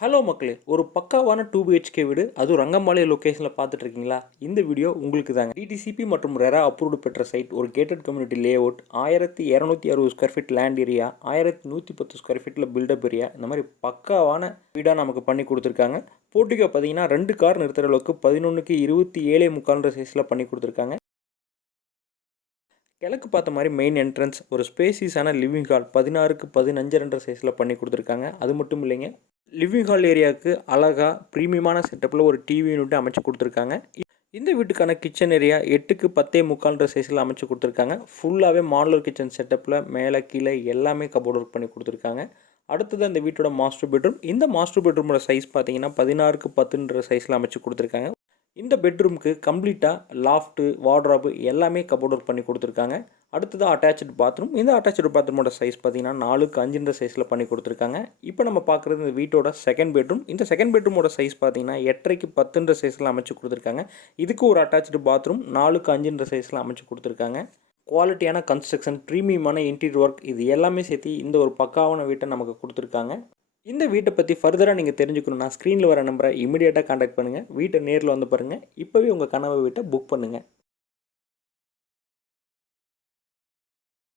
Hello மக்களே, ஒரு பக்காவான 2 BHK வீடு, அதுவும் ரங்கம்பாளையம் லொக்கேஷனில் பார்த்துட்டு இருக்கீங்களா? இந்த வீடியோ உங்களுக்கு தாங்க. டிடிசிபி மற்றும் ரெரா அப்ரூவ்டு பெற்ற சைட், ஒரு gated community layout, 1260 square feet land area, 1110 square ஃபீட்டில் பில்டப் ஏரியா, இந்த மாதிரி பக்காவான வீடாக நமக்கு பண்ணி கொடுத்துருக்காங்க. போர்ட்டிகோ பார்த்தீங்கன்னா 2 கார் நிறுத்துகிற அளவுக்கு 11க்கு 27.75 சைஸில் பண்ணி கொடுத்துருக்காங்க. கிழக்கு பார்த்த மாதிரி மெயின் என்ட்ரன்ஸ், ஒரு ஸ்பேசியஸான லிவிங் ஹால் 16க்கு 15.5 சைஸில் பண்ணி கொடுத்துருக்காங்க. அது மட்டும் இல்லைங்க, லிவிங் ஹால் ஏரியாவுக்கு அழகாக ப்ரீமியமான செட்டப்பில் ஒரு டிவி யூனிட் அமைச்சு கொடுத்துருக்காங்க. இந்த வீட்டுக்கான கிச்சன் ஏரியா 8க்கு 10.75 சைஸில் அமைச்சு கொடுத்துருக்காங்க. ஃபுல்லாகவே மாடுலர் கிச்சன் செட்டப்பில் மேலே கீழே எல்லாமே கபோர்ட் ஒர்க் பண்ணி கொடுத்துருக்காங்க. அடுத்தது அந்த வீட்டோட மாஸ்டர் பெட்ரூம். இந்த மாஸ்டர் பெட்ரூமோட சைஸ் பார்த்தீங்கன்னா 16க்கு 10 சைஸில் அமைச்சு கொடுத்துருக்காங்க. இந்த பெட்ரூமுக்கு கம்ப்ளீட்டாக லாஃப்ட்டு, வார்ட்ராப்பு எல்லாமே கபோர்ட் ஒர்க் பண்ணி கொடுத்துருக்காங்க. அடுத்தது அட்டாச்சு பாத்ரூம். இந்த அட்டாச்சு பாத்ரூமோட சைஸ் பார்த்தீங்கன்னா 4க்கு 5 சைஸில் பண்ணி கொடுத்துருக்காங்க. இப்போ நம்ம பார்க்குறது இந்த வீட்டோட செகண்ட் பெட்ரூம். இந்த செகண்ட் பெட்ரூமோட சைஸ் பார்த்தீங்கன்னா 8.5க்கு 10 சைஸில் அமைச்சு கொடுத்துருக்காங்க. இதுக்கு ஒரு அட்டாச்சு பாத்ரூம் 4க்கு 5 சைஸில் அமைச்சு கொடுத்துருக்காங்க. குவாலிட்டியான கன்ஸ்ட்ரக்ஷன், ப்ரீமியமான இன்டீரியர் ஒர்க், இது எல்லாமே சேர்த்து இந்த ஒரு பக்காவான வீட்டை நமக்கு கொடுத்துருக்காங்க. இந்த வீட்டை பற்றி ஃபர்தராக நீங்கள் தெரிஞ்சுக்கணுன்னா ஸ்க்ரீனில் வர நம்பரை இமீடியட்டாக காண்டாக்ட் பண்ணுங்கள். வீட்டை நேரில் வந்து பாருங்கள். இப்போவே உங்கள் கனவு வீட்டை புக் பண்ணுங்கள்.